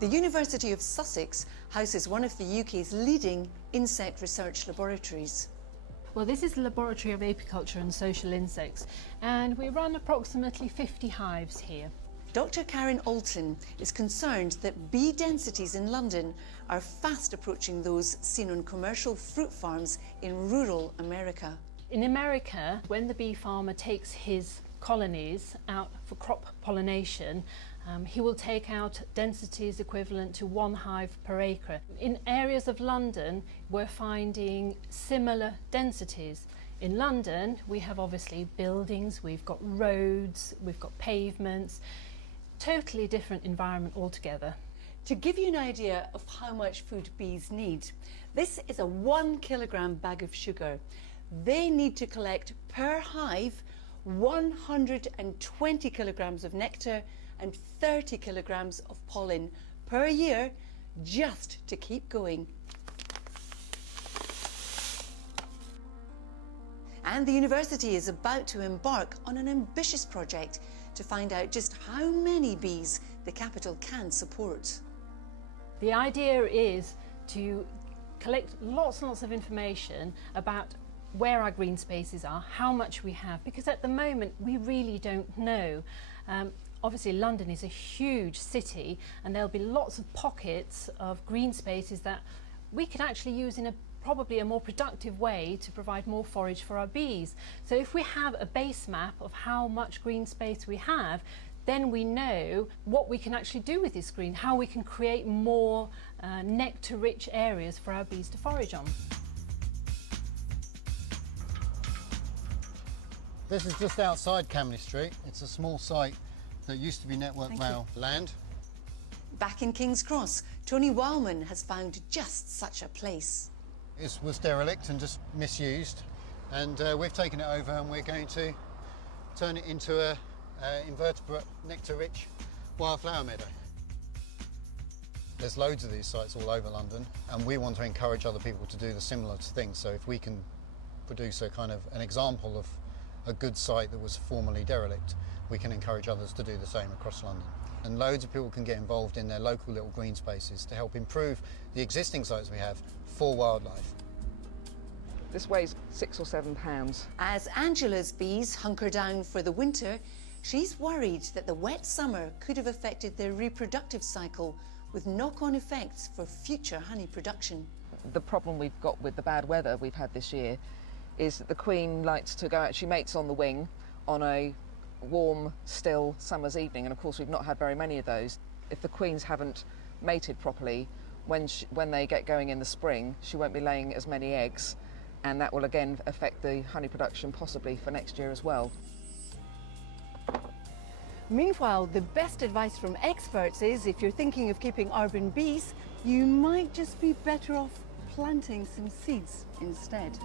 The University of Sussex houses one of the UK's leading insect research laboratories. Well, this is the Laboratory of Apiculture and Social Insects, and we run approximately 50 hives here. Dr. Karin Alton is concerned that bee densities in London are fast approaching those seen on commercial fruit farms in rural America. In America, when the bee farmer takes his colonies out for crop pollination, he will take out densities equivalent to 1 hive per acre. In areas of London, we're finding similar densities. In London, we have obviously buildings, we've got roads, we've got pavements, totally different environment altogether. To give you an idea of how much food bees need, this is a 1 kilogram bag of sugar. They need to collect per hive 120 kilograms of nectar and 30 kilograms of pollen per year just to keep going. And the university is about to embark on an ambitious project to find out just how many bees the capital can support. The idea is to collect lots and lots of information about where our green spaces are, how much we have, because at the moment we really don't know. Obviously London is a huge city and there'll be lots of pockets of green spaces that we could actually use in probably a more productive way to provide more forage for our bees. So if we have a base map of how much green space we have, then we know what we can actually do with this green, how we can create more nectar-rich areas for our bees to forage on. This is just outside Camley Street. It's a small site that used to be Network Rail land. Back in King's Cross, Tony Wildman has found just such a place. It was derelict and just misused, and we've taken it over and we're going to turn it into a invertebrate, nectar-rich wildflower meadow. There's loads of these sites all over London, and we want to encourage other people to do the similar things. So if we can produce a kind of an example of a good site that was formerly derelict, we can encourage others to do the same across London. And loads of people can get involved in their local little green spaces to help improve the existing sites we have for wildlife. This weighs 6 or 7 pounds. As Angela's bees hunker down for the winter, she's worried that the wet summer could have affected their reproductive cycle, with knock-on effects for future honey production. The problem we've got with the bad weather we've had this year is that the queen likes to go out, she mates on the wing on a warm, still summer's evening, and of course we've not had very many of those. If the queens haven't mated properly, when they get going in the spring, she won't be laying as many eggs, and that will again affect the honey production possibly for next year as well. Meanwhile, the best advice from experts is if you're thinking of keeping urban bees, you might just be better off planting some seeds instead.